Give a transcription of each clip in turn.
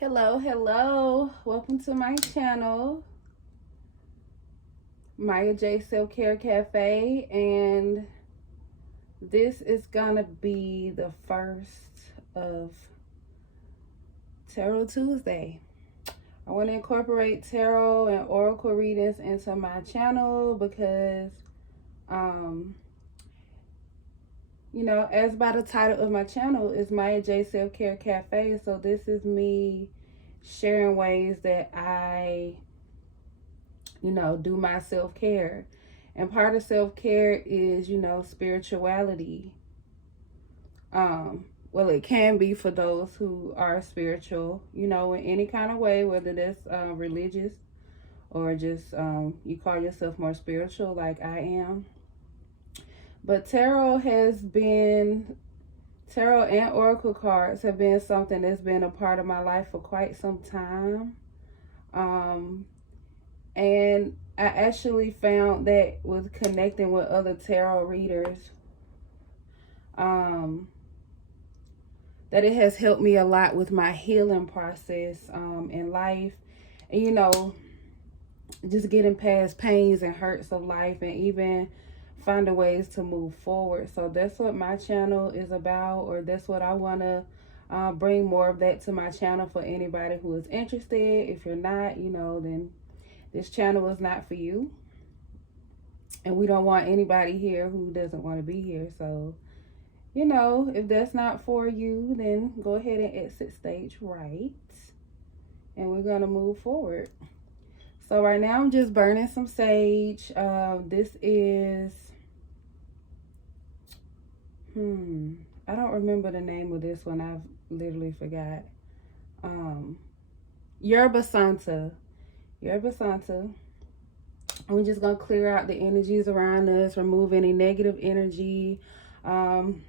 Hello. Welcome to my channel, Miya Jha Self-Care Cafe, and this is gonna be the first of Tarot Tuesday. I want to incorporate tarot and oracle readings into my channel because you know, as by the title of my channel is Miya Jha Self-Care Cafe, so this is me sharing ways that I, you know, do my self-care. And part of self-care is, you know, spirituality. Well, it can be for those who are spiritual, you know, in any kind of way, whether that's religious or just you call yourself more spiritual like I am. But tarot and oracle cards have been something that's been a part of my life for quite some time. And I actually found that with connecting with other tarot readers, that it has helped me a lot with my healing process in life. And, you know, just getting past pains and hurts of life and even finding ways to move forward. So that's what my channel is about, or that's what I want to bring more of that to my channel for anybody who is interested. If you're not, you know, then this channel is not for you. And we don't want anybody here who doesn't want to be here. So, you know, if that's not for you, then go ahead and exit stage right. And we're going to move forward. So right now I'm just burning some sage. This is, I don't remember the name of this one. I've literally forgot. Yerba Santa. And we're just going to clear out the energies around us, remove any negative energy. And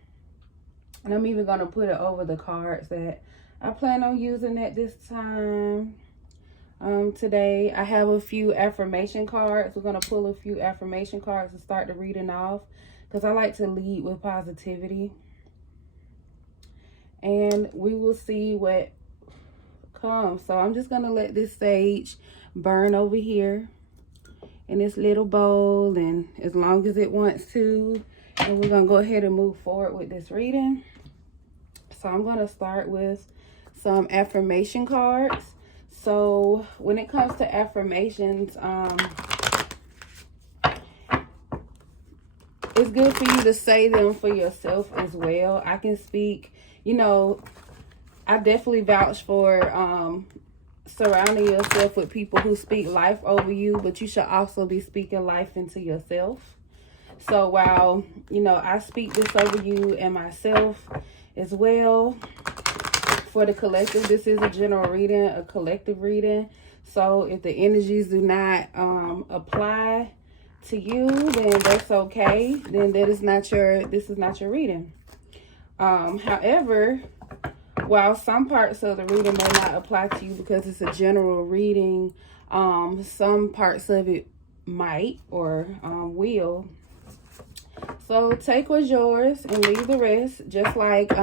I'm even going to put it over the cards that I plan on using at this time. Today I have a few affirmation cards. We're going to pull a few affirmation cards to start the reading off, because I like to lead with positivity. And we will see what comes. So I'm just going to let this sage burn over here in this little bowl, and as long as it wants to. And we're going to go ahead and move forward with this reading. So I'm going to start with some affirmation cards. So when it comes to affirmations, it's good for you to say them for yourself as well. I can speak, you know, I definitely vouch for surrounding yourself with people who speak life over you, but you should also be speaking life into yourself. So while, you know, I speak this over you and myself as well, for the collective, this is a general reading, a collective reading. So if the energies do not apply to you, then that's okay. Then this is not your reading. However, while some parts of the reading may not apply to you because it's a general reading, some parts of it might or will. So take what's yours and leave the rest. Just like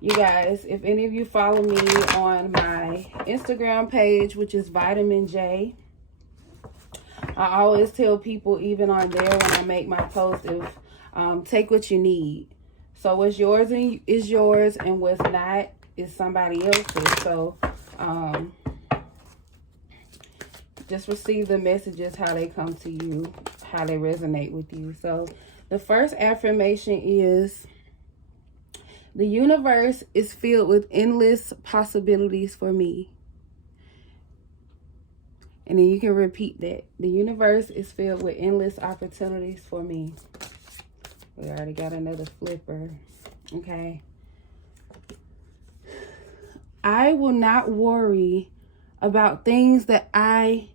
you guys, if any of you follow me on my Instagram page, which is Vitamin Jha, I always tell people, even on there when I make my post, if take what you need. So what's yours is yours, and what's not is somebody else's. So just receive the messages how they come to you, how they resonate with you. So the first affirmation is, the universe is filled with endless possibilities for me. And then you can repeat that. The universe is filled with endless opportunities for me. We already got another flipper. Okay. I will not worry about things that I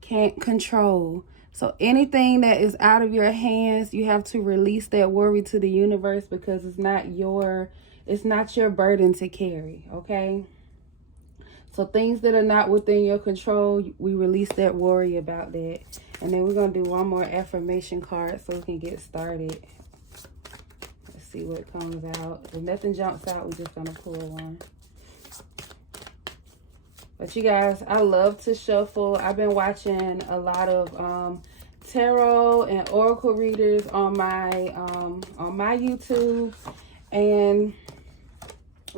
can't control. So anything that is out of your hands, you have to release that worry to the universe, because it's not your burden to carry, okay? So things that are not within your control, we release that worry about that. And then we're going to do one more affirmation card so we can get started. Let's see what comes out. If nothing jumps out, we're just going to pull one. But you guys, I love to shuffle. I've been watching a lot of tarot and oracle readers on my YouTube, and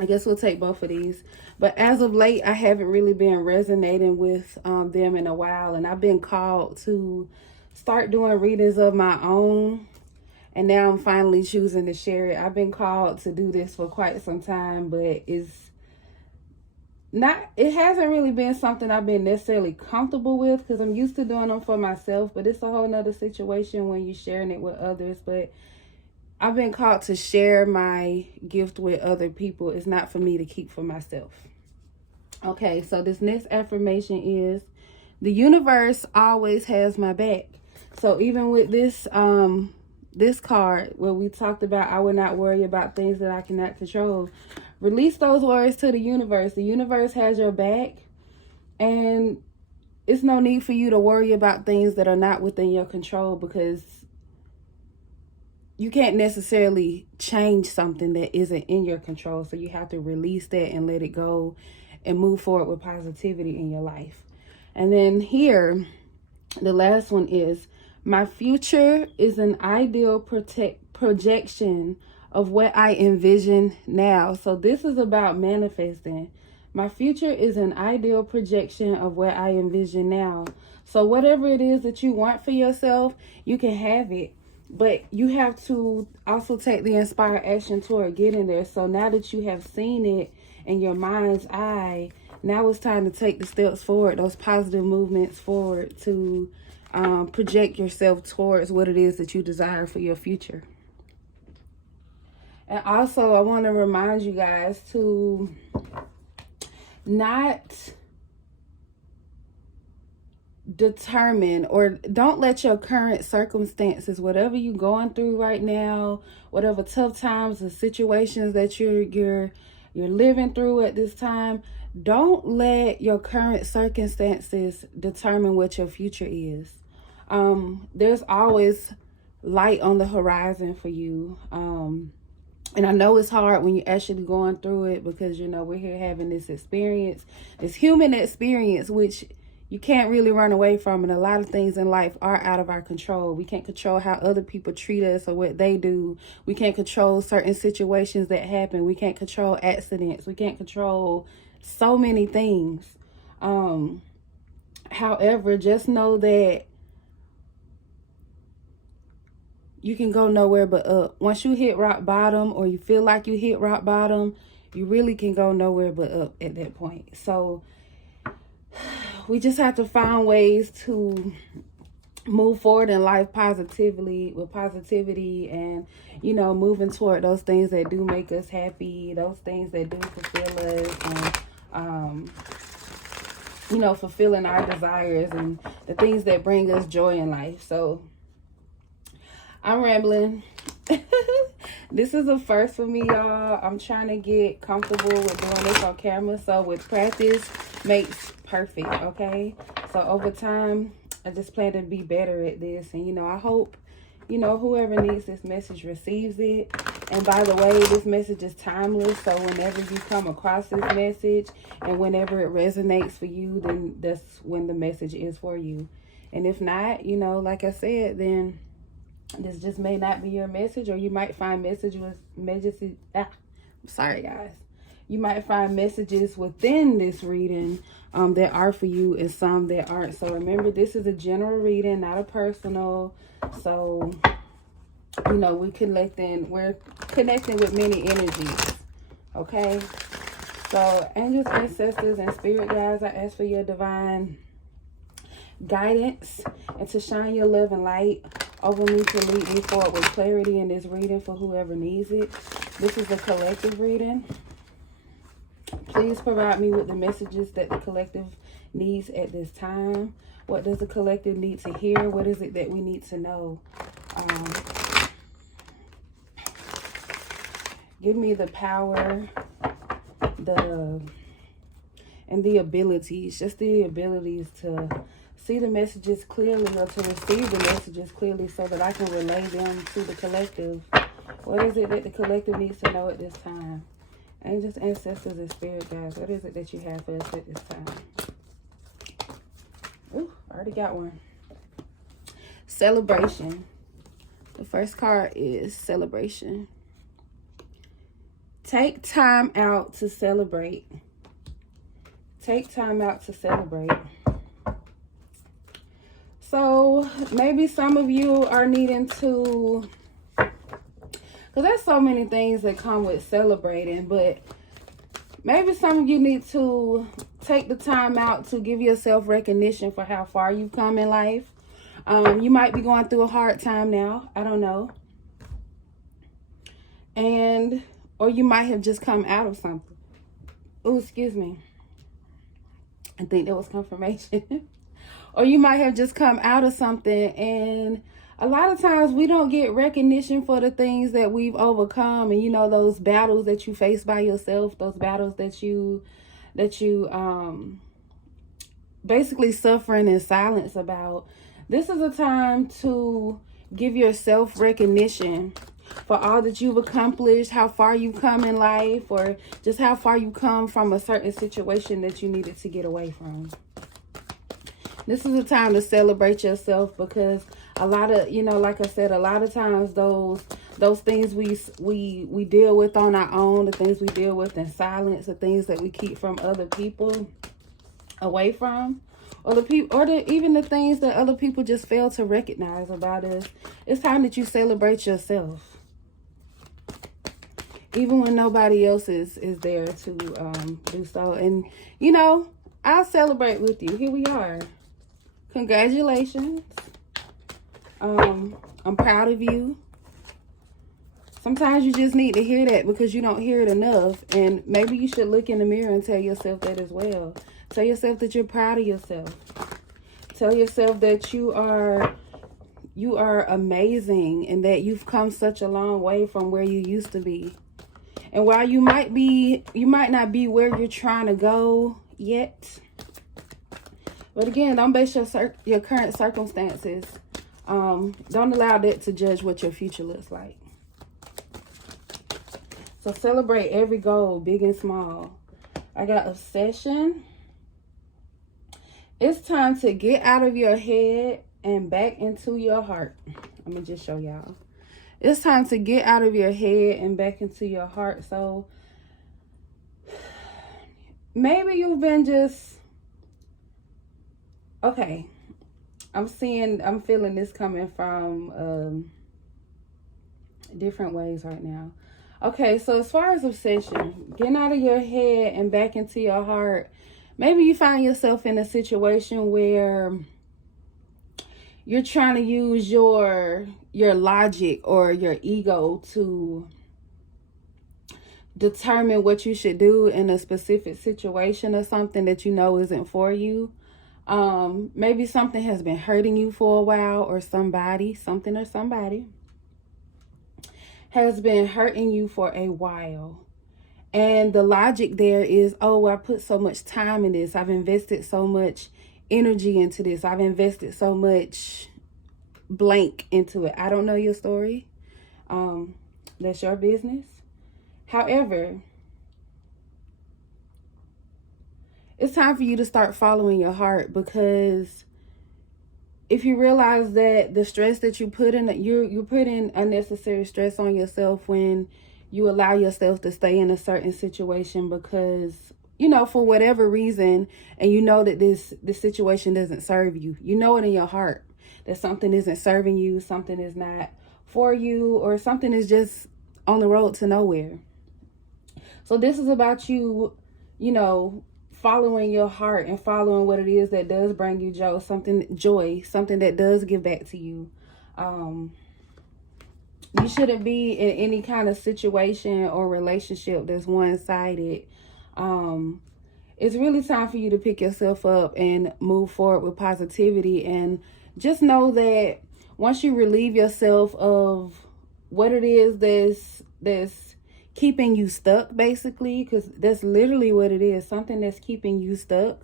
I guess we'll take both of these. But as of late, I haven't really been resonating with them in a while, and I've been called to start doing readings of my own, and now I'm finally choosing to share it. I've been called to do this for quite some time, but it hasn't really been something I've been necessarily comfortable with, because I'm used to doing them for myself, but it's a whole nother situation when you're sharing it with others. But I've been called to share my gift with other people. It's not for me to keep for myself. Okay, so this next affirmation is, the universe always has my back. So even with this this card where we talked about I would not worry about things that I cannot control, release those words to the universe. The universe has your back, and it's no need for you to worry about things that are not within your control, because you can't necessarily change something that isn't in your control. So you have to release that and let it go and move forward with positivity in your life. And then here, the last one is, my future is an ideal projection of what I envision now. So this is about manifesting. My future is an ideal projection of what I envision now. So whatever it is that you want for yourself, you can have it. But you have to also take the inspired action toward getting there. So now that you have seen it in your mind's eye, now it's time to take the steps forward, those positive movements forward, to project yourself towards what it is that you desire for your future. And also, I want to remind you guys to not determine, or don't let your current circumstances, whatever you're going through right now, whatever tough times and situations that you're living through at this time, don't let your current circumstances determine what your future is. There's always light on the horizon for you. And I know it's hard when you're actually going through it, because, you know, we're here having this experience, this human experience, which you can't really run away from. And a lot of things in life are out of our control. We can't control how other people treat us or what they do. We can't control certain situations that happen. We can't control accidents. We can't control so many things. However, just know that you can go nowhere but up. Once you hit rock bottom, or you feel like you hit rock bottom, you really can go nowhere but up at that point. So we just have to find ways to move forward in life positively, and, you know, moving toward those things that do make us happy, those things that do fulfill us, and, you know, fulfilling our desires and the things that bring us joy in life. So I'm rambling. This is a first for me, y'all. I'm trying to get comfortable with doing this on camera. So with practice makes perfect, okay? So over time, I just plan to be better at this. And, you know, I hope, you know, whoever needs this message receives it. And by the way, this message is timeless. So whenever you come across this message and whenever it resonates for you, then that's when the message is for you. And if not, you know, like I said, then this just may not be your message, or you might find sorry guys, you might find messages within this reading that are for you, and some that aren't. So remember, this is a general reading, not a personal. So, you know, we're connecting with many energies. Okay, so angels, ancestors, and spirit guides, I ask for your divine guidance and to shine your love and light over me, to lead me forward with clarity in this reading for whoever needs it. This is a collective reading. Please provide me with the messages that the collective needs at this time. What does the collective need to hear? What is it that we need to know? Give me the power, and the abilities, just the abilities to see the messages clearly, or to receive the messages clearly, so that I can relay them to the collective. What is it that the collective needs to know at this time? Angels, ancestors, and spirit guides, what is it that you have for us at this time? Ooh, already got one. Celebration. The first card is celebration. Take time out to celebrate. Take time out to celebrate. So maybe some of you are needing to, because there's so many things that come with celebrating, but maybe some of you need to take the time out to give yourself recognition for how far you've come in life. You might be going through a hard time now. I don't know. Or you might have just come out of something. Oh, excuse me. I think that was confirmation. Or you might have just come out of something, and a lot of times we don't get recognition for the things that we've overcome, and you know, those battles that you face by yourself, those battles that you basically suffering in silence about. This is a time to give yourself recognition for all that you've accomplished, how far you've come in life, or just how far you come from a certain situation that you needed to get away from. This is a time to celebrate yourself, because a lot of, you know, like I said, a lot of times those things we deal with on our own, the things we deal with in silence, the things that we keep from other people away from, or even the things that other people just fail to recognize about us. It's time that you celebrate yourself, even when nobody else is there to do so. And you know, I'll celebrate with you. Here we are. Congratulations. I'm proud of you. Sometimes you just need to hear that, because you don't hear it enough. And maybe you should look in the mirror and tell yourself that as well. Tell yourself that you're proud of yourself. Tell yourself that you are amazing, and that you've come such a long way from where you used to be. And while you might not be where you're trying to go yet, but again, don't base your current circumstances. Don't allow that to judge what your future looks like. So celebrate every goal, big and small. I got obsession. It's time to get out of your head and back into your heart. Let me just show y'all. It's time to get out of your head and back into your heart. So maybe you've been just... Okay, I'm feeling this coming from different ways right now. Okay, so as far as obsession, getting out of your head and back into your heart, maybe you find yourself in a situation where you're trying to use your logic or your ego to determine what you should do in a specific situation, or something that you know isn't for you. Maybe something has been hurting you for a while, or something or somebody has been hurting you for a while. And the logic there is, oh, I put so much time in this. I've invested so much energy into this. I've invested so much blank into it. I don't know your story. That's your business. However, it's time for you to start following your heart, because if you realize that the stress that you put in, you put in unnecessary stress on yourself when you allow yourself to stay in a certain situation, because, you know, for whatever reason, and you know that this situation doesn't serve you. You know it in your heart that something isn't serving you, something is not for you, or something is just on the road to nowhere. So this is about you, you know, following your heart and following what it is that does bring you joy, something that does give back to you. You shouldn't be in any kind of situation or relationship that's one-sided. It's really time for you to pick yourself up and move forward with positivity, and just know that once you relieve yourself of what it is that's keeping you stuck, basically, because that's literally what it is, something that's keeping you stuck.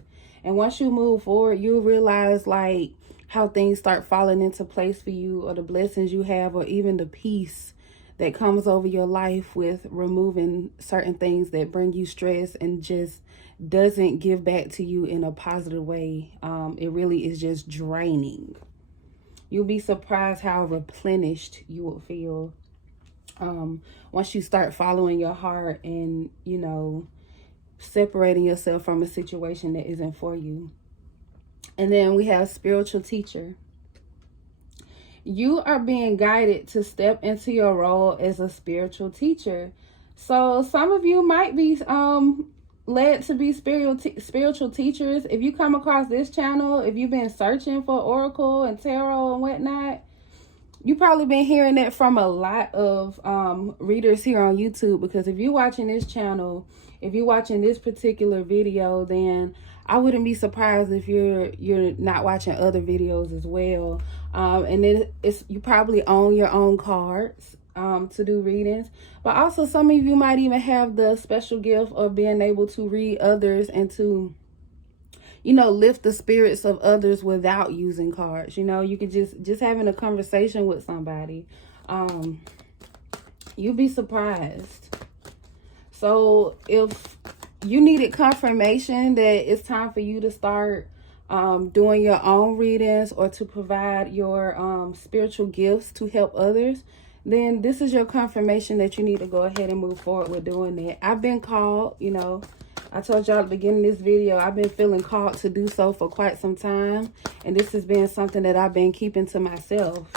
And once you move forward, you'll realize like how things start falling into place for you, or the blessings you have, or even the peace that comes over your life with removing certain things that bring you stress and just doesn't give back to you in a positive way. It really is just draining. You'll be surprised how replenished you will feel once you start following your heart and, you know, separating yourself from a situation that isn't for you. And then we have spiritual teacher. You are being guided to step into your role as a spiritual teacher. So some of you might be led to be spiritual teachers. If you come across this channel, if you've been searching for oracle and tarot and whatnot, you've probably been hearing that from a lot of readers here on YouTube, because if you're watching this channel, if you're watching this particular video, then I wouldn't be surprised if you're not watching other videos as well. And then you probably own your own cards to do readings, but also some of you might even have the special gift of being able to read others and to, you know, lift the spirits of others without using cards. You know, you could just having a conversation with somebody. You'd be surprised. So if you needed confirmation that it's time for you to start doing your own readings or to provide your spiritual gifts to help others, then this is your confirmation that you need to go ahead and move forward with doing that. I've been called, you know, I told y'all at the beginning of this video, I've been feeling called to do so for quite some time. And this has been something that I've been keeping to myself.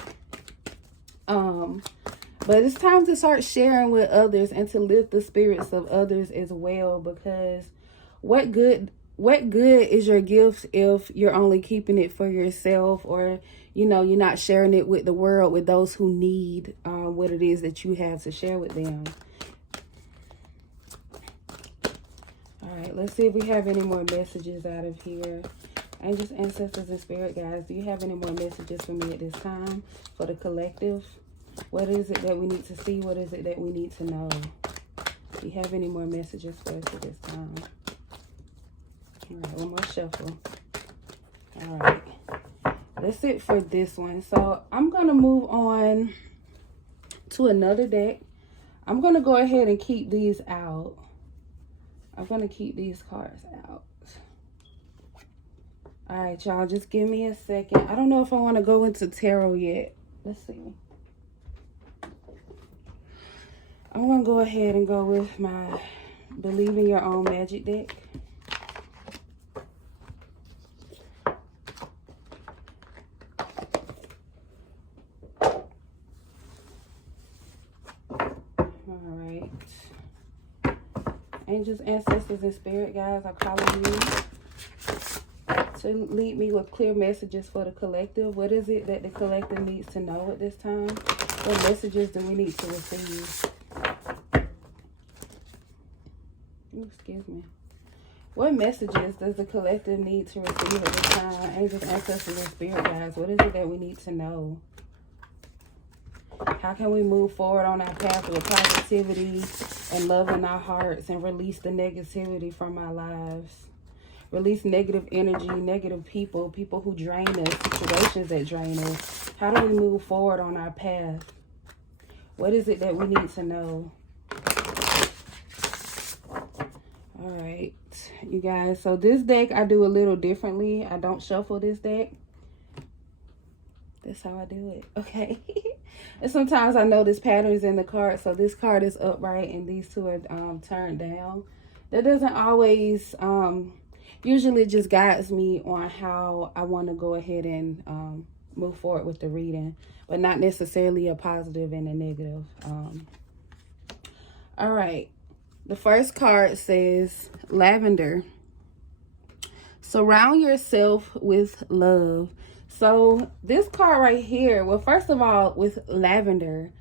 But it's time to start sharing with others and to lift the spirits of others as well, because what good is your gift if you're only keeping it for yourself, or, you know, you're not sharing it with the world, with those who need what it is that you have to share with them. All right, let's see if we have any more messages out of here. Angels, ancestors, and spirit guides, do you have any more messages for me at this time for the collective? What is it that we need to see? What is it that we need to know? Do you have any more messages for us at this time? All right, one more shuffle. All right, that's it for this one. So I'm going to move on to another deck. I'm going to go ahead and keep these out. I'm going to keep these cards out. All right, y'all, just give me a second. I don't know if I want to go into tarot yet. Let's see. I'm going to go ahead and go with my Believe in Your Own Magic deck. All right. Angels, ancestors, and spirit guides, I call on you to lead me with clear messages for the collective. What is it that the collective needs to know at this time? What messages do we need to receive? Excuse me. What messages does the collective need to receive at this time? Angels, ancestors, and spirit guides, what is it that we need to know? How can we move forward on our path with positivity and love in our hearts and release the negativity from our lives? Release negative energy, negative people, people who drain us, situations that drain us. How do we move forward on our path? What is it that we need to know? All right, you guys. So this deck I do a little differently. I don't shuffle this deck. That's how I do it. Okay. And sometimes I notice patterns in the card. So this card is upright and these two are turned down. That doesn't always, usually it just guides me on how I want to go ahead and move forward with the reading, but not necessarily a positive and a negative. All right. The first card says lavender. Surround yourself with love. So this card right here, well, first of all, with lavender,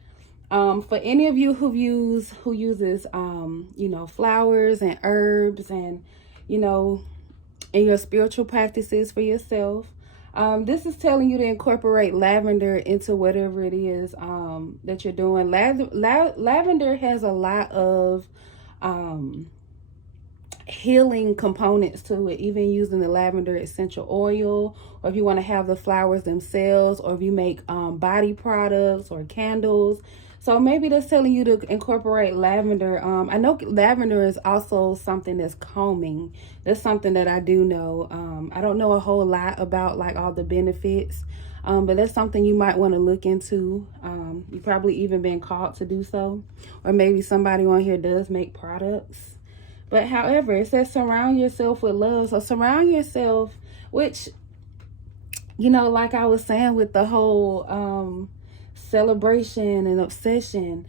for any of you who uses, you know, flowers and herbs and, you know, in your spiritual practices for yourself, this is telling you to incorporate lavender into whatever it is that you're doing. Lavender has a lot of healing components to it, even using the lavender essential oil, or if you want to have the flowers themselves, or if you make body products or candles. So maybe that's telling you to incorporate lavender. I know lavender is also something that's calming. That's something that I do know. I don't know a whole lot about like all the benefits, but that's something you might want to look into. You probably even been called to do so, or maybe somebody on here does make products. But however, it says surround yourself with love. So surround yourself, which, you know, like I was saying with the whole celebration and obsession,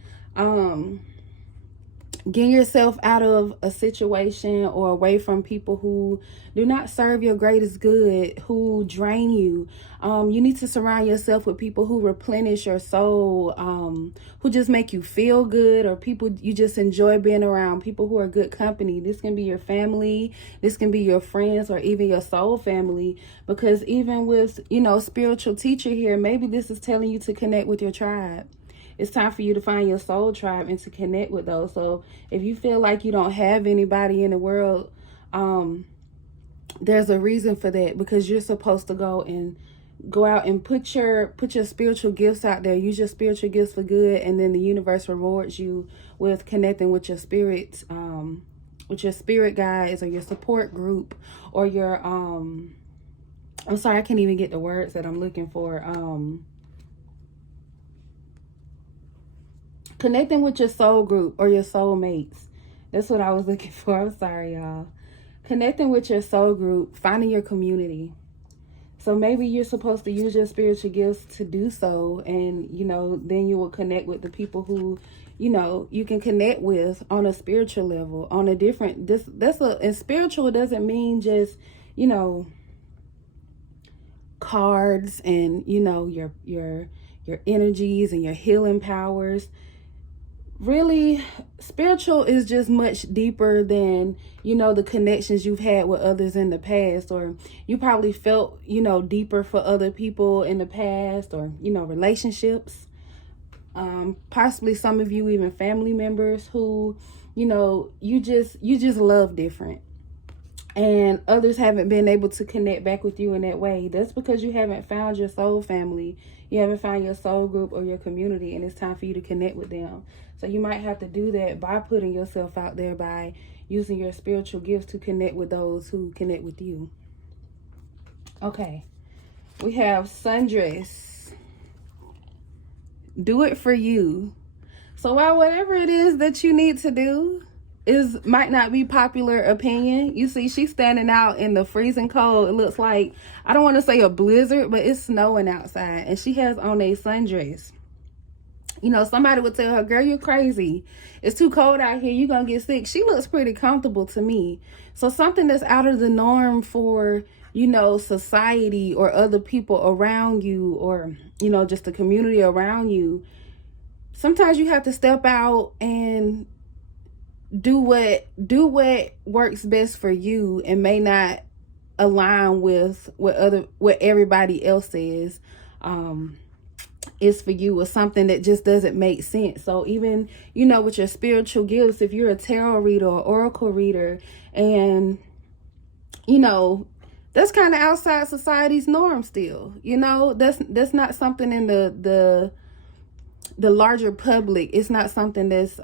get yourself out of a situation or away from people who do not serve your greatest good, who drain you. You need to surround yourself with people who replenish your soul, who just make you feel good, or people you just enjoy being around, people who are good company. This can be your family, this can be your friends, or even your soul family. Because even with, you know, spiritual teacher here, maybe this is telling you to connect with your tribe. It's time for you to find your soul tribe and to connect with those. So if you feel like you don't have anybody in the world, there's a reason for that, because you're supposed to go out and put your spiritual gifts out there. Use your spiritual gifts for good, and then the universe rewards you with connecting with your spirit guides, or your support group, or your I'm sorry, I can't even get the words that I'm looking for. Connecting with your soul group or your soul mates. That's what I was looking for. I'm sorry, y'all. Connecting with your soul group, finding your community. So maybe you're supposed to use your spiritual gifts to do so. And, you know, then you will connect with the people who, you know, you can connect with on a spiritual level, on a different, and spiritual doesn't mean just, you know, cards and, you know, your energies and your healing powers. Really, spiritual is just much deeper than, you know, the connections you've had with others in the past, or you probably felt, you know, deeper for other people in the past, or, you know, relationships. Possibly some of you even family members who, you know, you just love different, and others haven't been able to connect back with you in that way. That's because you haven't found your soul family. You haven't found your soul group or your community, and it's time for you to connect with them. So you might have to do that by putting yourself out there, by using your spiritual gifts to connect with those who connect with you. Okay. We have sundress. Do it for you. So while whatever it is that you need to do might not be popular opinion. You see, she's standing out in the freezing cold. It looks like, I don't want to say a blizzard, but it's snowing outside, and she has on a sundress. You know, somebody would tell her, girl, you're crazy. It's too cold out here. You're going to get sick. She looks pretty comfortable to me. So something that's out of the norm for, you know, society or other people around you, or, you know, just the community around you. Sometimes you have to step out and do what works best for you, and may not align with what everybody else says is for you, or something that just doesn't make sense. So even, you know, with your spiritual gifts, if you're a tarot reader or oracle reader, and, you know, that's kind of outside society's norm still, you know, that's not something in the larger public. It's not something that's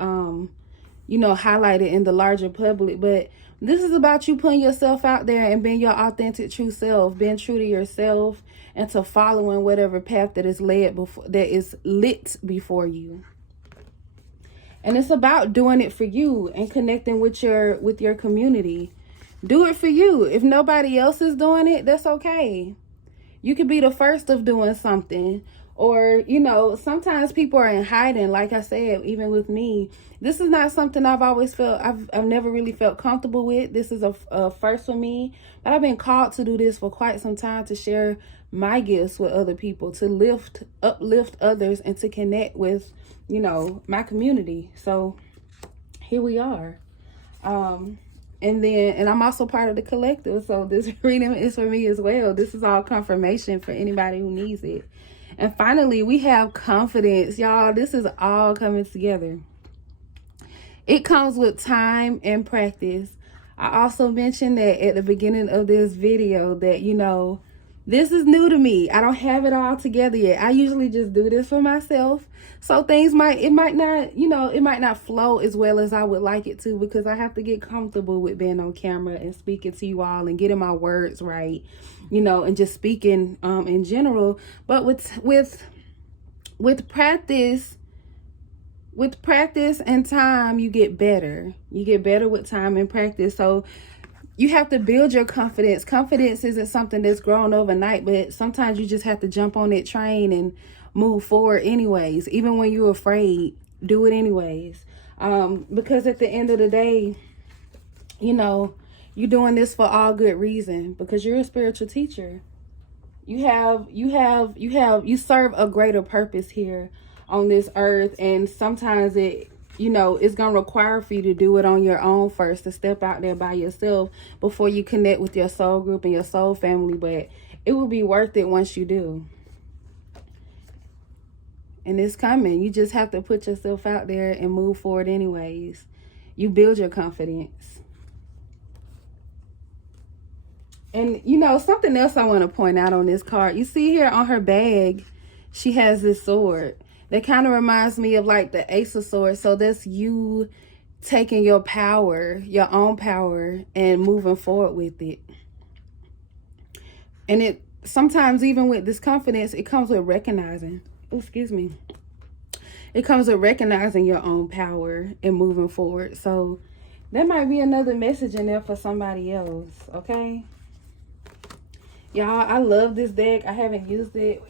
you know, highlighted in the larger public. But this is about you putting yourself out there and being your authentic true self, being true to yourself, and to following whatever path that is lit before you. And it's about doing it for you and connecting with your community. Do it for you. If nobody else is doing it, that's okay. You could be the first of doing something. Or, you know, sometimes people are in hiding. Like I said, even with me, this is not something I've always felt, I've never really felt comfortable with. This is a first for me. But I've been called to do this for quite some time, to share my gifts with other people, to uplift others, and to connect with, you know, my community. So here we are. And I'm also part of the collective. So this reading is for me as well. This is all confirmation for anybody who needs it. And finally, we have confidence. Y'all, this is all coming together. It comes with time and practice. I also mentioned that at the beginning of this video, that, you know, This is new to me. I don't have it all together yet. I usually just do this for myself. So things it might not flow as well as I would like it to, because I have to get comfortable with being on camera and speaking to you all and getting my words right, and just speaking in general. But with practice and time, you get better. You get better with time and practice. So you have to build your confidence. Confidence isn't something that's grown overnight, but sometimes you just have to jump on that train and move forward anyways. Even when you're afraid, do it anyways. Because at the end of the day, you're doing this for all good reason, because you're a spiritual teacher. You serve a greater purpose here on this earth, and sometimes it's going to require for you to do it on your own first, to step out there by yourself before you connect with your soul group and your soul family. But it will be worth it once you do. And it's coming. You just have to put yourself out there and move forward anyways. You build your confidence. And, something else I want to point out on this card. You see here on her bag, she has this sword. That kind of reminds me of like the Ace of Swords. So that's you taking your power, your own power, and moving forward with it. And it sometimes, even with this confidence, it comes with recognizing. It comes with recognizing your own power and moving forward. So that might be another message in there for somebody else, okay? Y'all, I love this deck. I haven't used it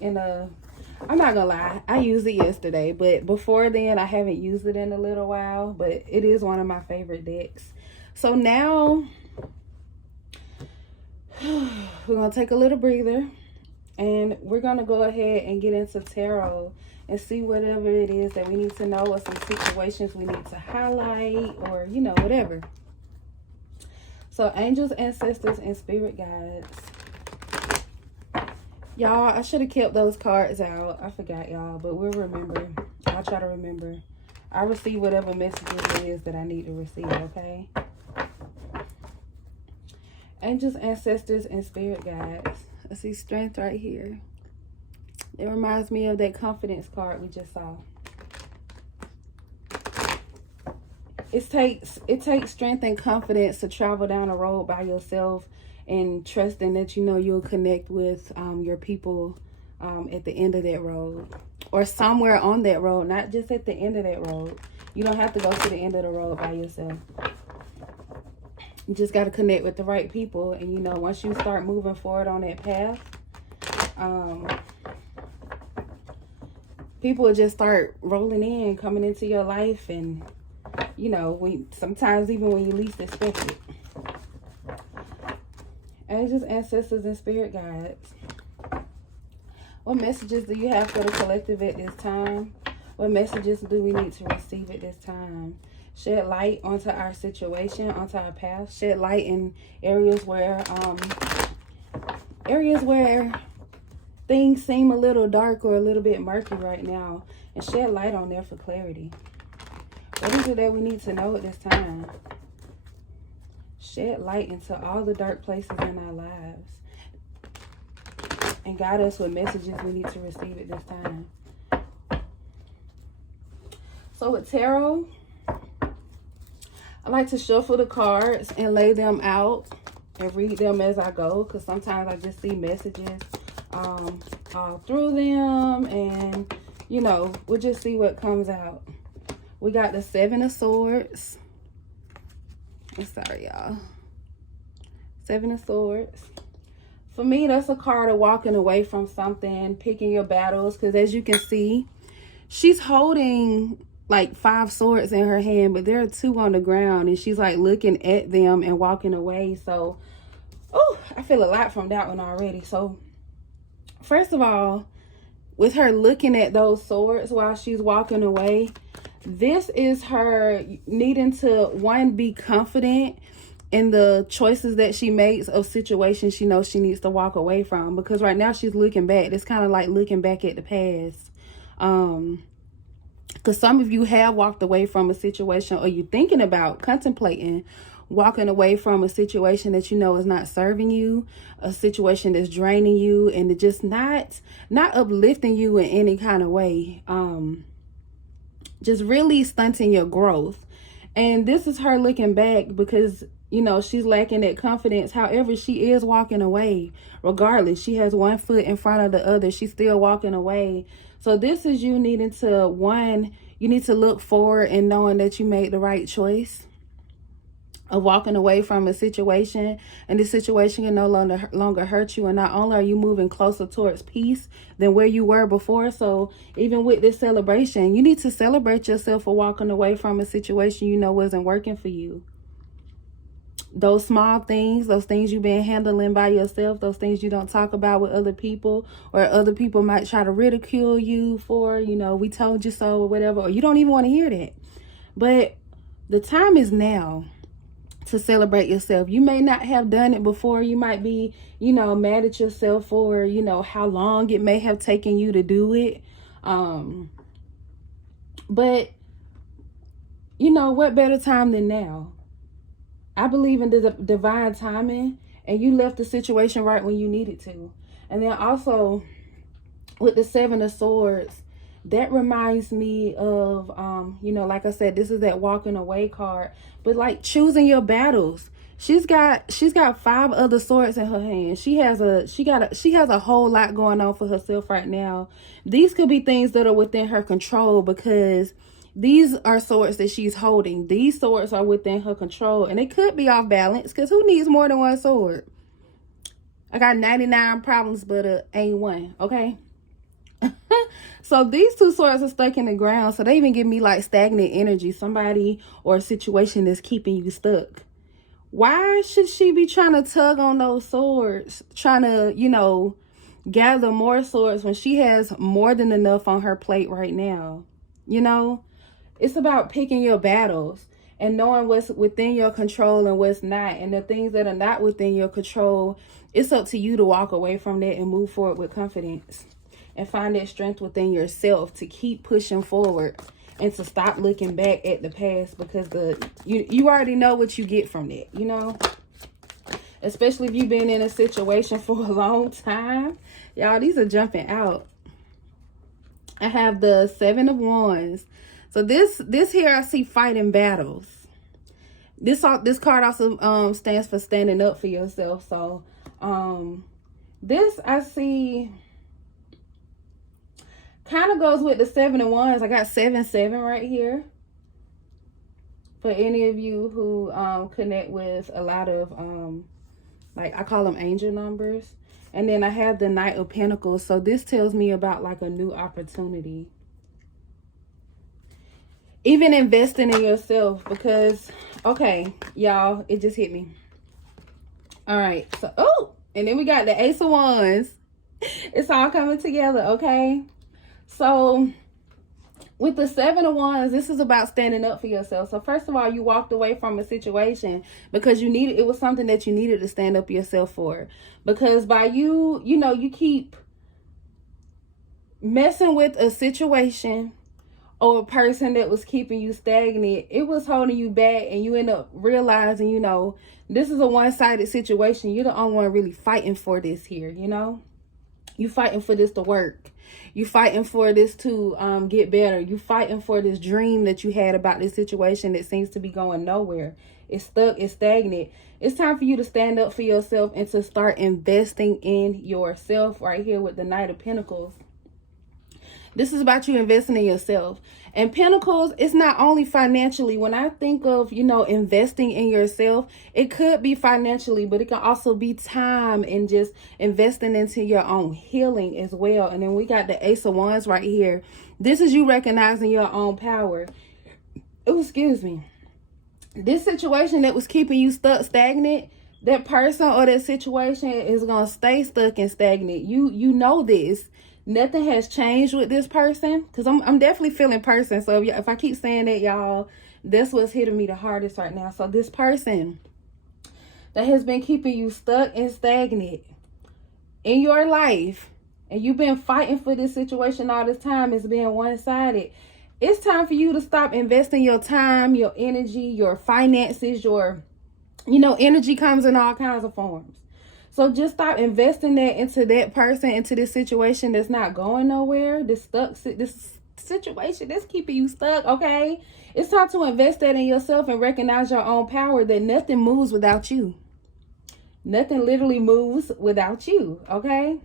I'm not gonna lie, I used it yesterday, but before then I haven't used it in a little while, but it is one of my favorite decks. So now we're gonna take a little breather, and we're gonna go ahead and get into tarot and see whatever it is that we need to know, or some situations we need to highlight, or whatever. So angels, ancestors, and spirit guides. Y'all, I should have kept those cards out. I forgot, y'all, but we'll remember. I'll try to remember. I'll receive whatever messages it is that I need to receive, okay? Angels, ancestors, and spirit guides. I see strength right here. It reminds me of that confidence card we just saw. It takes strength and confidence to travel down a road by yourself, and trusting that you'll connect with your people at the end of that road, or somewhere on that road, not just at the end of that road. You don't have to go to the end of the road by yourself. You just got to connect with the right people, and once you start moving forward on that path, people will just start rolling in, coming into your life, and sometimes even when you least expect it. Angels, ancestors, and spirit guides. What messages do you have for the collective at this time? What messages do we need to receive at this time? Shed light onto our situation, onto our path. Shed light in areas where things seem a little dark or a little bit murky right now, and shed light on there for clarity. What is it that we need to know at this time? Shed light into all the dark places in our lives, and guide us with messages we need to receive at this time. So with tarot, I like to shuffle the cards and lay them out and read them as I go, because sometimes I just see messages all through them, and we'll just see what comes out. We got the Seven of Swords. I'm sorry, y'all. Seven of Swords. For me, that's a card of walking away from something, picking your battles, because as you can see, she's holding like 5 swords in her hand, but there are 2 on the ground, and she's like looking at them and walking away. So, I feel a lot from that one already. So, first of all, with her looking at those swords while she's walking away, this is her needing to, one, be confident in the choices that she makes of situations she knows she needs to walk away from. Because right now she's looking back. It's kind of like looking back at the past. Because some of you have walked away from a situation, or you're thinking about contemplating walking away from a situation that you know is not serving you, a situation that's draining you, and it just not uplifting you in any kind of way. Just really stunting your growth. And this is her looking back because, you know, she's lacking that confidence. However, she is walking away regardless. She has one foot in front of the other. She's still walking away. So this is you needing to, one, you need to look forward and knowing that you made the right choice of walking away from a situation, and this situation can no longer hurt you. And not only are you moving closer towards peace than where you were before, so even with this celebration, you need to celebrate yourself for walking away from a situation you know wasn't working for you. Those small things, those things you've been handling by yourself, those things you don't talk about with other people, or other people might try to ridicule you for, you know, we told you so or whatever, or you don't even want to hear that. But the time is now to celebrate yourself. You may not have done it before. You might be, you know, mad at yourself for, you know, how long it may have taken you to do it. But, you know, what better time than now? I believe in the divine timing, and you left the situation right when you needed to. And then also with the Seven of Swords, that reminds me of, you know, like I said, this is that walking away card, but like choosing your battles. She's got 5 other swords in her hand. She has a whole lot going on for herself right now. These could be things that are within her control, because these are swords that she's holding. These swords are within her control, and it could be off balance, because who needs more than one sword? I got 99 problems, but ain't one, okay? So these 2 swords are stuck in the ground. So they even give me like stagnant energy. Somebody or a situation that's keeping you stuck. Why should she be trying to tug on those swords? Trying to, you know, gather more swords when she has more than enough on her plate right now? You know, it's about picking your battles and knowing what's within your control and what's not. And the things that are not within your control, it's up to you to walk away from that and move forward with confidence. And find that strength within yourself to keep pushing forward and to stop looking back at the past, because you already know what you get from that, you know? Especially if you've been in a situation for a long time. Y'all, these are jumping out. I have the 7 of Wands. So this here, I see fighting battles. This card also stands for standing up for yourself. So this I see kind of goes with the 7 of Wands. I got 7-7 right here. For any of you who connect with a lot of, like I call them angel numbers. And then I have the Knight of Pentacles. So this tells me about like a new opportunity. Even investing in yourself, because, okay, y'all, it just hit me. All right. So, oh, and then we got the Ace of Wands. It's all coming together, okay? So with the 7 of Wands, this is about standing up for yourself. So first of all, you walked away from a situation because it was something that you needed to stand up yourself for. Because by you know, you keep messing with a situation or a person that was keeping you stagnant, it was holding you back, and you end up realizing, you know, this is a one-sided situation. You're the only one really fighting for this here, you know? You fighting for this to work. You fighting for this to get better. You fighting for this dream that you had about this situation that seems to be going nowhere. It's stuck, it's stagnant. It's time for you to stand up for yourself and to start investing in yourself right here with the Knight of Pentacles. This is about you investing in yourself. And Pentacles, it's not only financially. When I think of, you know, investing in yourself, it could be financially, but it can also be time and just investing into your own healing as well. And then we got the Ace of Wands right here. This is you recognizing your own power. Oh, excuse me. This situation that was keeping you stuck, stagnant, that person or that situation is going to stay stuck and stagnant. You know this. Nothing has changed with this person, because I'm definitely feeling person. So if I keep saying that, y'all, that's what's hitting me the hardest right now. So this person that has been keeping you stuck and stagnant in your life, and you've been fighting for this situation all this time, is being one-sided. It's time for you to stop investing your time, your energy, your finances, your You know, energy comes in all kinds of forms. So just stop investing that into that person, into this situation that's not going nowhere. This situation that's keeping you stuck, okay? It's time to invest that in yourself and recognize your own power, that nothing moves without you. Nothing literally moves without you, okay?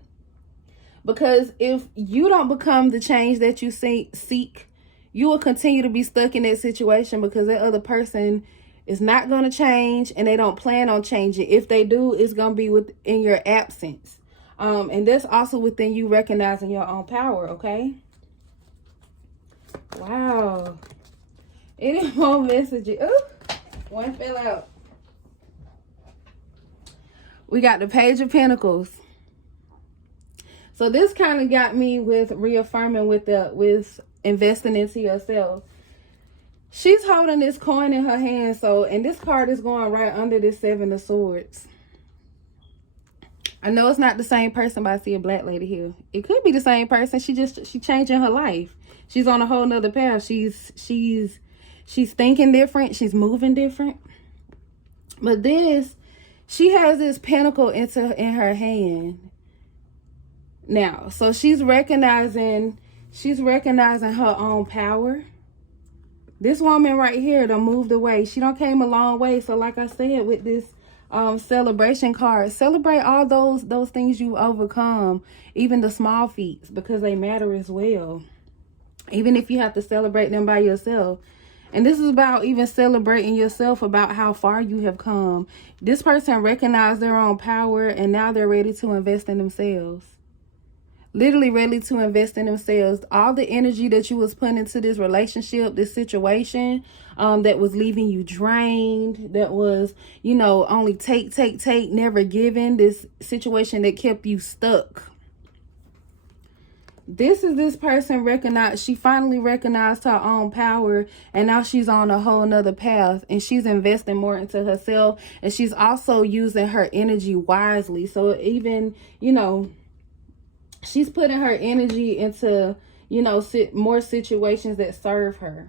Because if you don't become the change that you seek, you will continue to be stuck in that situation, because that other person is not going to change, and they don't plan on changing. If they do, it's going to be within your absence. And that's also within you recognizing your own power, okay? Wow. Any more messages? Ooh, one fell out. We got the Page of Pentacles. So this kind of got me with reaffirming with investing into yourself. She's holding this coin in her hand. So, and this card is going right under this Seven of Swords. I know it's not the same person, but I see a black lady here. It could be the same person. She changing her life. She's on a whole nother path. She's thinking different. She's moving different. But she has this pentacle in her hand now. So she's recognizing her own power. This woman right here done moved away. She done came a long way. So like I said, with this celebration card, celebrate all those things you overcome, even the small feats, because they matter as well. Even if you have to celebrate them by yourself. And this is about even celebrating yourself, about how far you have come. This person recognized their own power, and now they're ready to invest in themselves. Literally ready to invest in themselves. All the energy that you was putting into this relationship, this situation, that was leaving you drained, that was, you know, only take, never giving, this situation that kept you stuck. This person she finally recognized her own power, and now she's on a whole nother path, and she's investing more into herself, and she's also using her energy wisely. So even, you know, she's putting her energy into, you know, more situations that serve her.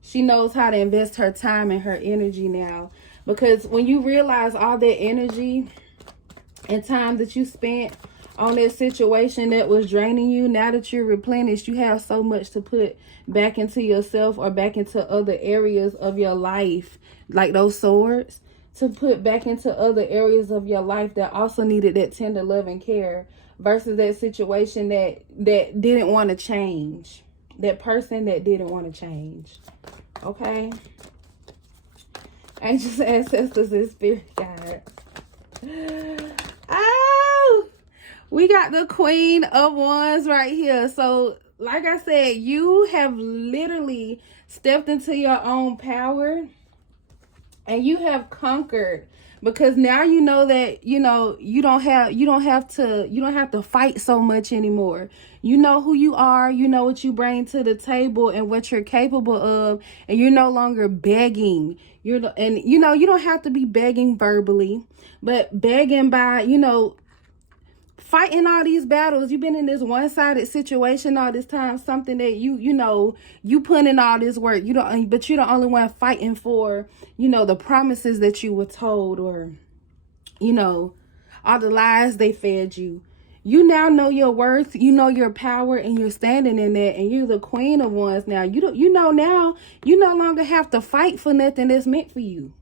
She knows how to invest her time and her energy now, because when you realize all that energy and time that you spent on that situation that was draining you, now that you're replenished, you have so much to put back into yourself or back into other areas of your life, like those swords, to put back into other areas of your life that also needed that tender love and care, versus that situation that didn't want to change, that person that didn't want to change. Okay, angels, ancestors, and spirit guide. We got the Queen of Wands right here. So, like I said, you have literally stepped into your own power, and you have conquered, because now you know that, you know, you don't have to fight so much anymore. You know who you are, you know what you bring to the table and what you're capable of, and you're no longer begging. You don't have to be begging verbally, but begging by, you know, fighting all these battles. You've been in this one-sided situation all this time, something that you put in all this work. But you're the only one fighting for, you know, the promises that you were told, or, you know, all the lies they fed you. You now know your worth, you know your power, and you're standing in that, and you're the Queen of Wands now. You know now you no longer have to fight for nothing that's meant for you.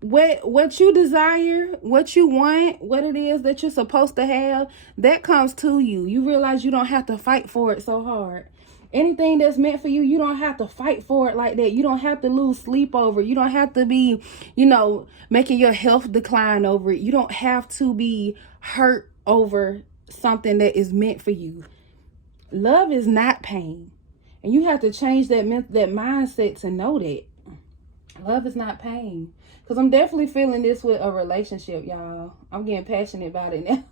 What you desire, what you want, what it is that you're supposed to have, that comes to you. You realize you don't have to fight for it so hard. Anything that's meant for you, you don't have to fight for it like that. You don't have to lose sleep over it. You don't have to be, you know, making your health decline over it. You don't have to be hurt over something that is meant for you. Love is not pain. And you have to change that mindset to know that. Love is not pain. Because I'm definitely feeling this with a relationship, y'all. I'm getting passionate about it now.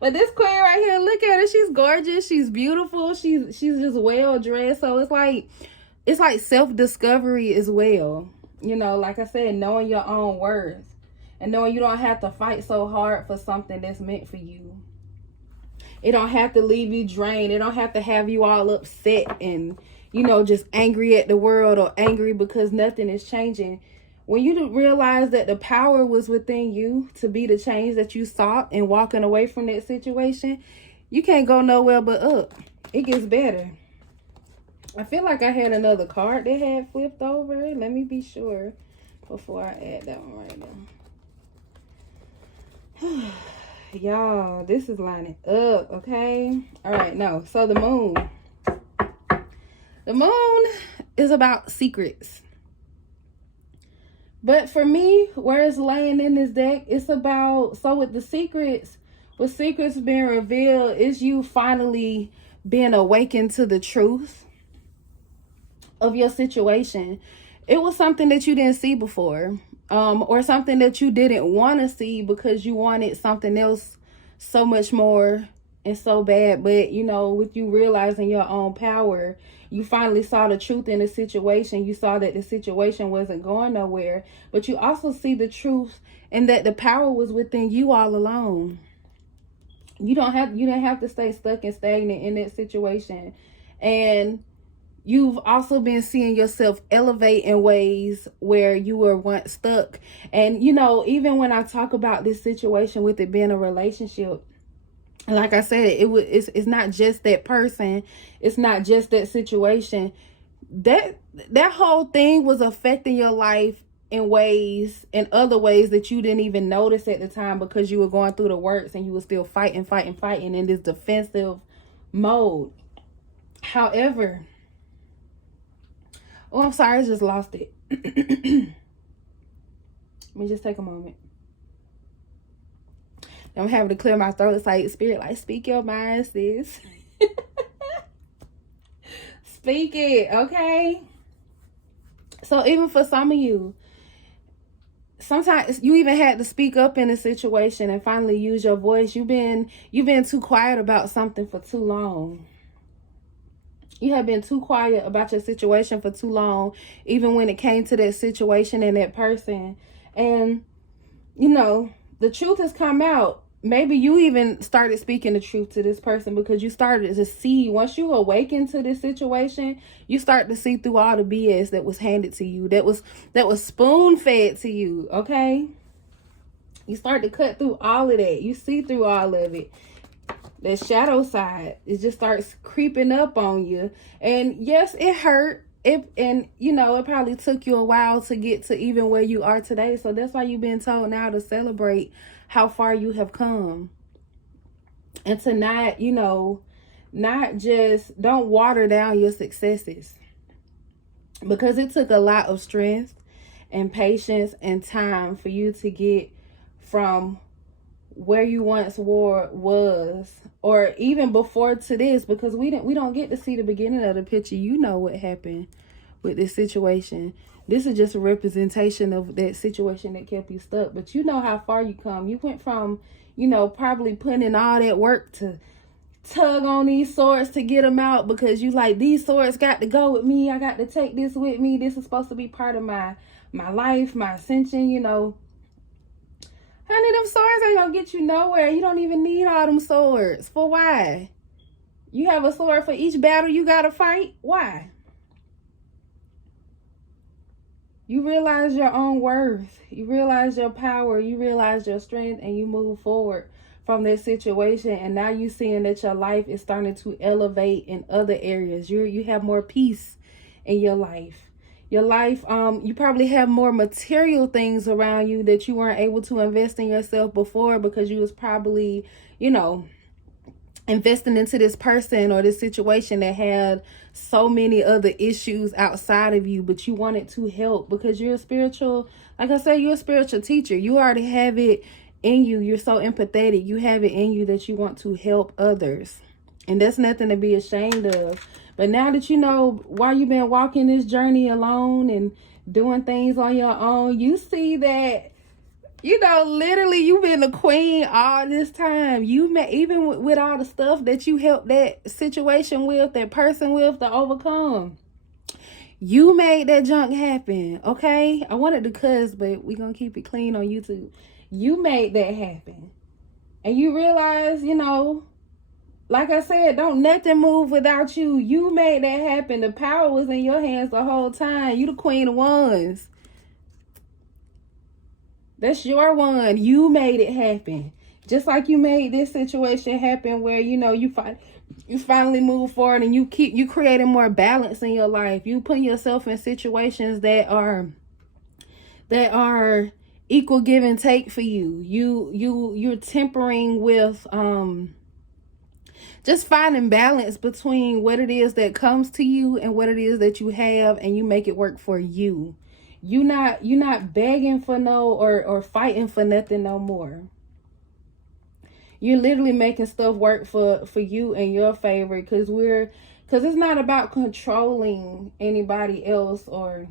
But this queen right here, look at her. She's gorgeous. She's beautiful. She's just well dressed. So it's like self-discovery as well. You know, like I said, knowing your own worth. And knowing you don't have to fight so hard for something that's meant for you. It don't have to leave you drained. It don't have to have you all upset and, you know, just angry at the world or angry because nothing is changing. When you realize that the power was within you to be the change that you sought and walking away from that situation, you can't go nowhere but up. It gets better. I feel like I had another card that had flipped over. Let me be sure before I add that one right now. Y'all, this is lining up, okay? All right, no. So the moon. The moon is about secrets. But for me, where it's laying in this deck, it's about, so with the secrets, with secrets being revealed, is you finally being awakened to the truth of your situation. It was something that you didn't see before, or something that you didn't want to see because you wanted something else so much more and so bad. But, you know, with you realizing your own power, you finally saw the truth in the situation. You saw that the situation wasn't going nowhere, but you also see the truth and that the power was within you all along. You didn't have to stay stuck and stagnant in that situation. And you've also been seeing yourself elevate in ways where you were once stuck. And, you know, even when I talk about this situation with it being a relationship, like I said, it's not just that person. It's not just that situation. That whole thing was affecting your life in other ways that you didn't even notice at the time because you were going through the works and you were still fighting in this defensive mode. However, oh, I'm sorry, I just lost it. Let me just take a moment. I'm having to clear my throat. It's like, Spirit, like, speak your mind, sis. Speak it, okay? So even for some of you, sometimes you even had to speak up in a situation and finally use your voice. You've been too quiet about something for too long. You have been too quiet about your situation for too long, even when it came to that situation and that person. And, you know, the truth has come out. Maybe you even started speaking the truth to this person because you started to see, once you awaken to this situation, you start to see through all the BS that was handed to you, that was spoon fed to you, okay? You start to cut through all of that. You see through all of it. The shadow side, it just starts creeping up on you. And yes, it hurt. And you know, it probably took you a while to get to even where you are today. So that's why you've been told now to celebrate how far you have come. And to not, you know, don't water down your successes. Because it took a lot of strength and patience and time for you to get from where you once was, or even before to this, because we don't get to see the beginning of the picture. You know what happened with this situation. This is just a representation of that situation that kept you stuck. But you know how far you come. You went from, you know, probably putting in all that work to tug on these swords to get them out because you like, these swords got to go with me. I got to take this with me. This is supposed to be part of my life, my ascension, you know. Honey, them swords ain't gonna get you nowhere. You don't even need all them swords. For why? You have a sword for each battle you gotta fight? Why? You realize your own worth. You realize your power. You realize your strength, and you move forward from that situation. And now you seeing that your life is starting to elevate in other areas. You have more peace in your life. Your life, you probably have more material things around you that you weren't able to invest in yourself before because you was probably, you know, investing into this person or this situation that had so many other issues outside of you, but you wanted to help because you're a spiritual, like I said, you're a spiritual teacher. You already have it in you. You're so empathetic. You have it in you that you want to help others. And that's nothing to be ashamed of. But now that you know why you've been walking this journey alone and doing things on your own, you see that, you know, literally you've been the queen all this time. You met, even with all the stuff that you helped that situation with, that person with, to overcome. You made that junk happen, okay? I wanted to cuss, but we're going to keep it clean on YouTube. You made that happen. And you realize, you know, like I said, don't nothing move without you. You made that happen. The power was in your hands the whole time. You the Queen of Wands. That's your one. You made it happen. Just like you made this situation happen where, you know, you finally move forward and you creating more balance in your life. You put yourself in situations that are equal give and take for you. You're tempering with just finding balance between what it is that comes to you and what it is that you have, and you make it work for you. You're not begging for no or fighting for nothing no more. You're literally making stuff work for you in your favor, because it's not about controlling anybody else, or,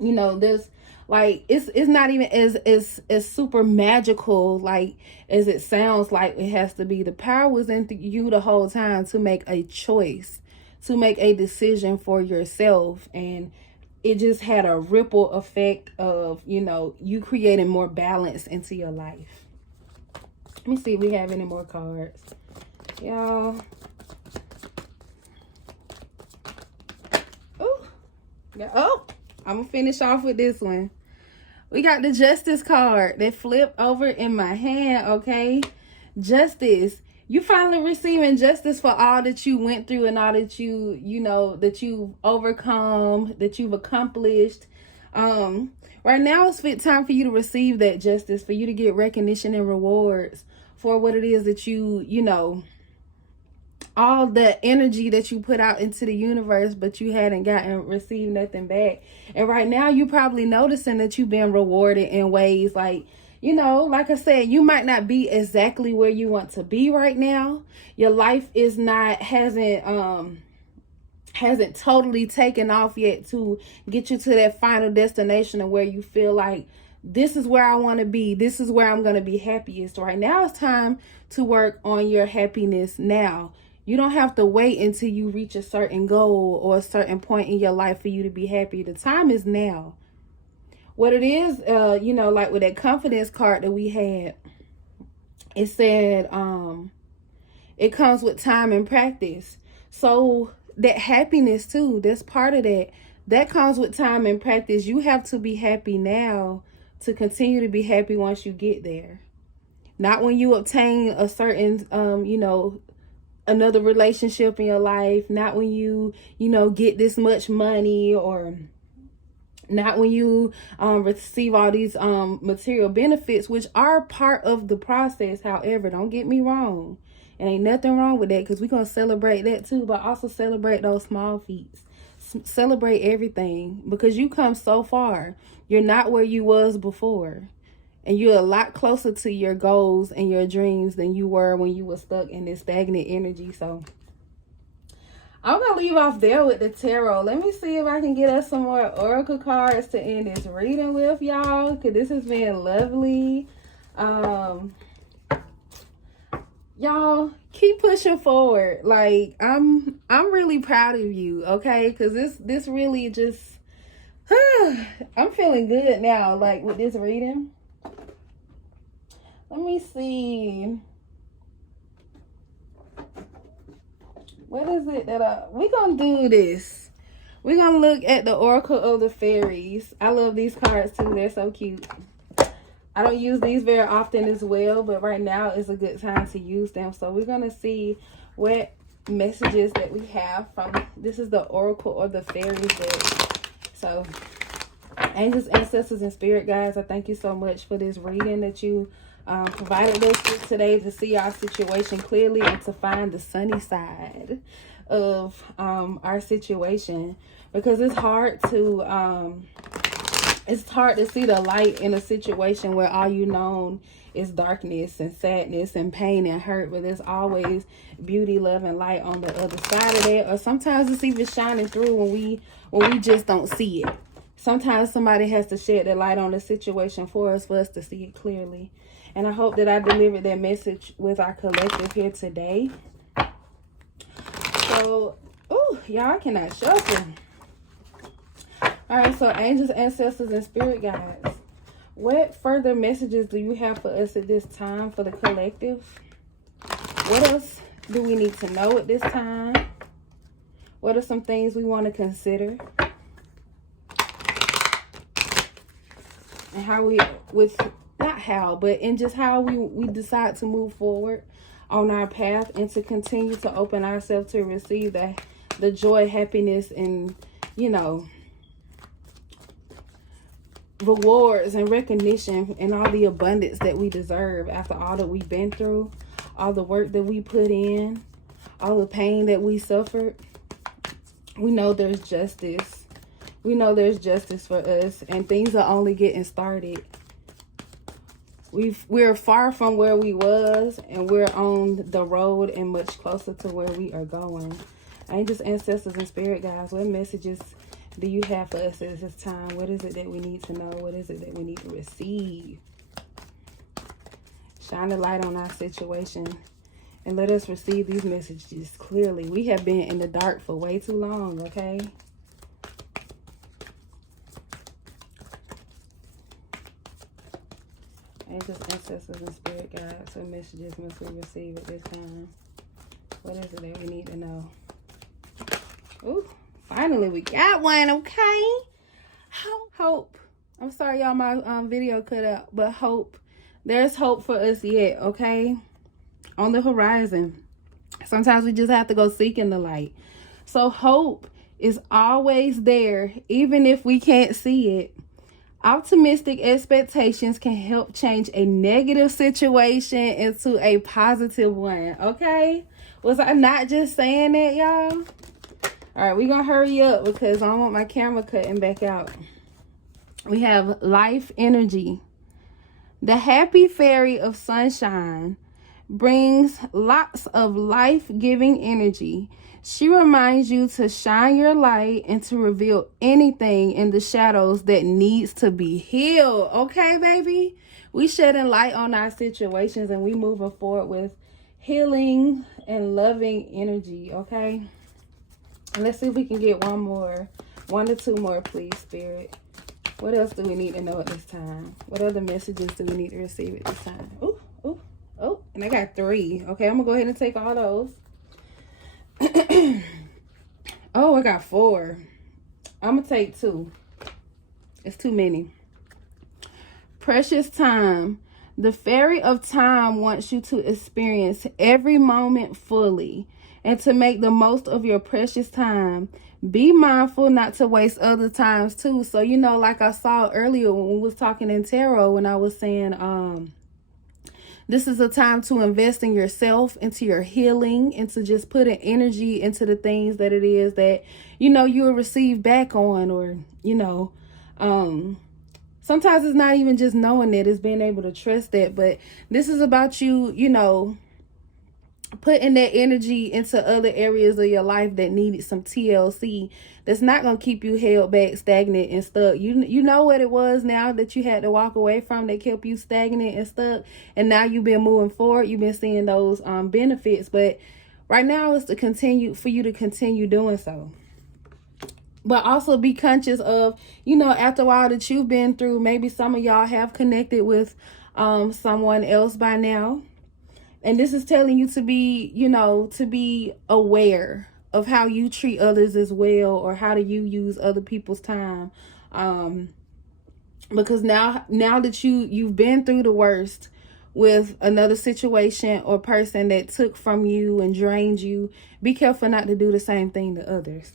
you know, this, like, it's not even as super magical like as it sounds like it has to be. The power was in you the whole time to make a choice, to make a decision for yourself, and it just had a ripple effect of, you know, you creating more balance into your life. Let me see if we have any more cards, y'all. Oh, I'm gonna finish off with this one. We got the Justice card that flipped over in my hand, okay? Justice. You finally receiving justice for all that you went through and all that you know, that you've overcome, that you've accomplished. Right now it's time for you to receive that justice, for you to get recognition and rewards for what it is that you know, all the energy that you put out into the universe, but you hadn't received nothing back. And right now you're probably noticing that you've been rewarded in ways like, you know, like I said, you might not be exactly where you want to be right now. Your life hasn't totally taken off yet to get you to that final destination of where you feel like, this is where I want to be. This is where I'm going to be happiest. Right now it's time to work on your happiness now. You don't have to wait until you reach a certain goal or a certain point in your life for you to be happy. The time is now. What it is, you know, like with that confidence card that we had, it said it comes with time and practice. So that happiness too, that's part of that. That comes with time and practice. You have to be happy now to continue to be happy once you get there. Not when you obtain a certain, you know, another relationship in your life. Not when you know, get this much money, or not when you receive all these material benefits, which are part of the process. However, don't get me wrong. And ain't nothing wrong with that, because we're going to celebrate that too. But also celebrate those small feats. Celebrate everything, because you come so far. You're not where you was before. And you're a lot closer to your goals and your dreams than you were when you were stuck in this stagnant energy. So I'm going to leave off there with the tarot. Let me see if I can get us some more oracle cards to end this reading with, y'all, because this has been lovely. Y'all keep pushing forward. Like, I'm really proud of you, okay? Because this really just I'm feeling good now, like, with this reading. Let me see. What is it that we're gonna do this? We're gonna look at the Oracle of the Fairies. I love these cards too. They're so cute. I don't use these very often as well, but right now is a good time to use them. So we're gonna see what messages that we have from, this is the Oracle of the Fairies deck. So angels, ancestors, and spirit guides, I thank you so much for this reading that you provided us with today, to see our situation clearly and to find the sunny side of our situation, because it's hard to see the light in a situation where all you know is darkness and sadness and pain and hurt, but there's always beauty, love, and light on the other side of that. Or sometimes it's even shining through when we just don't see it. Sometimes somebody has to shed the light on the situation for us to see it clearly. And I hope that I delivered that message with our collective here today. So, oh, y'all, I cannot shuffle. All right, so angels, ancestors, and spirit guides, what further messages do you have for us at this time for the collective? What else do we need to know at this time? What are some things we want to consider? And how we, not how, but in just how we decide to move forward on our path and to continue to open ourselves to receive the joy, happiness, and, you know, rewards and recognition and all the abundance that we deserve after all that we've been through, all the work that we put in, all the pain that we suffered. We know there's justice. We know there's justice for us, and things are only getting started. We're far from where we was, and we're on the road and much closer to where we are going. Angels, ancestors, and spirit guides, what messages do you have for us at this time? What is it that we need to know? What is it that we need to receive? Shine the light on our situation and let us receive these messages clearly. We have been in the dark for way too long, okay? Angels, ancestors, and spirit guides, what messages must we receive at this time? What is it that we need to know? Ooh, finally we got one, okay? Hope. I'm sorry, y'all, my video cut out, but hope. There's hope for us yet, okay? On the horizon. Sometimes we just have to go seek in the light. So hope is always there, even if we can't see it. Optimistic expectations can help change a negative situation into a positive one, okay? Was I not just saying that, y'all? All right, we're going to hurry up because I don't want my camera cutting back out. We have life energy. The happy fairy of sunshine brings lots of life-giving energy. She reminds you to shine your light and to reveal anything in the shadows that needs to be healed. Okay, baby? We shedding light on our situations and we moving forward with healing and loving energy, okay? Let's see if we can get one or two more, please, Spirit. What else do we need to know at this time? What other messages do we need to receive at this time? Ooh, ooh, oh, and I got 3. Okay, I'm going to go ahead and take all those. Oh, I got 4. I'm going to take 2. It's too many. Precious time. The fairy of time wants you to experience every moment fully and to make the most of your precious time. Be mindful not to waste other times too. So, you know, like I saw earlier when we was talking in tarot, when I was saying, this is a time to invest in yourself, into your healing, into just putting energy into the things that it is that, you know, you will receive back on, or, you know, sometimes it's not even just knowing that, it's being able to trust that. But this is about you, you know, putting that energy into other areas of your life that needed some TLC. That's not going to keep you held back, stagnant, and stuck. You know what it was now that you had to walk away from that kept you stagnant and stuck. And now you've been moving forward. You've been seeing those benefits. But right now is for you to continue doing so. But also be conscious of, you know, after a while that you've been through, maybe some of y'all have connected with someone else by now. And this is telling you to be, you know, to be aware of how you treat others as well, or how do you use other people's time. Because now that you've been through the worst with another situation or person that took from you and drained you, be careful not to do the same thing to others.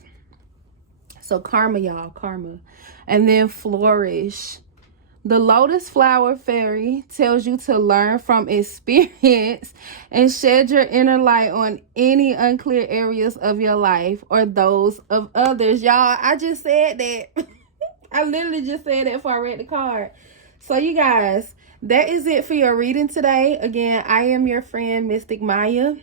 So karma, y'all, karma. And then flourish. The lotus flower fairy tells you to learn from experience and shed your inner light on any unclear areas of your life or those of others. Y'all, I just said that. I literally just said that before I read the card. So you guys, that is it for your reading today. Again, I am your friend, Mystic Maya.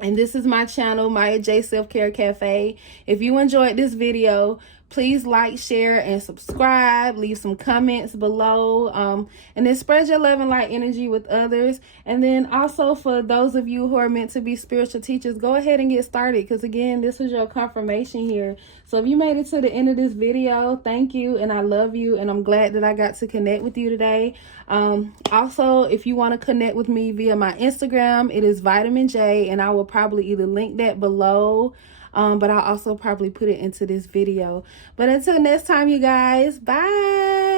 And this is my channel, Miya Jha Self-Care Cafe. If you enjoyed this video, Please like, share, and subscribe. Leave some comments below. And then spread your love and light energy with others. And then also for those of you who are meant to be spiritual teachers, go ahead and get started. Because again, this was your confirmation here. So if you made it to the end of this video, thank you. And I love you. And I'm glad that I got to connect with you today. Also, if you want to connect with me via my Instagram, it is Vitamin Jha. And I will probably either link that below. But I'll also probably put it into this video. But until next time, you guys, bye.